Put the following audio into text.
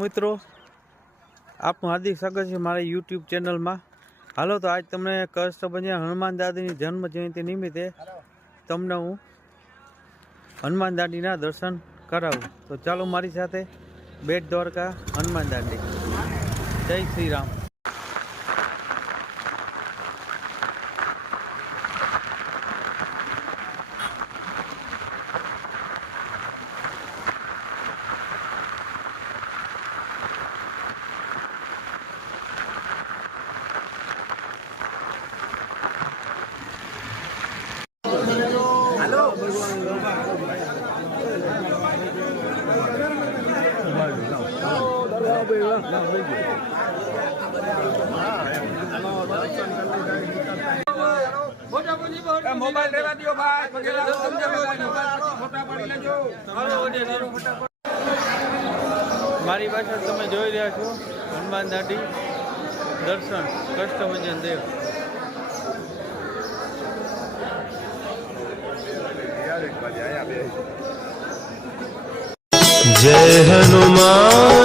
મિત્રો આપનું હાર્દિક સ્વાગત છે મારી યુટ્યુબ ચેનલમાં। હાલો તો આજ તમને કષ્ટભંજન હનુમાન દાદીની જન્મ જયંતિ નિમિત્તે તમને હું હનુમાન દાદીના દર્શન કરાવું। તો ચાલો મારી સાથે બેટ દ્વારકા હનુમાન દાદી। જય શ્રી રામ। मोबाइल रेवा दियो भाई फोटा पाड़ी लेजो। मारी पाछळ તમે જોઈ રહ્યા છો હનુમાન દાદી દર્શન કષ્ટભંજન દેવ। जय हनुमान।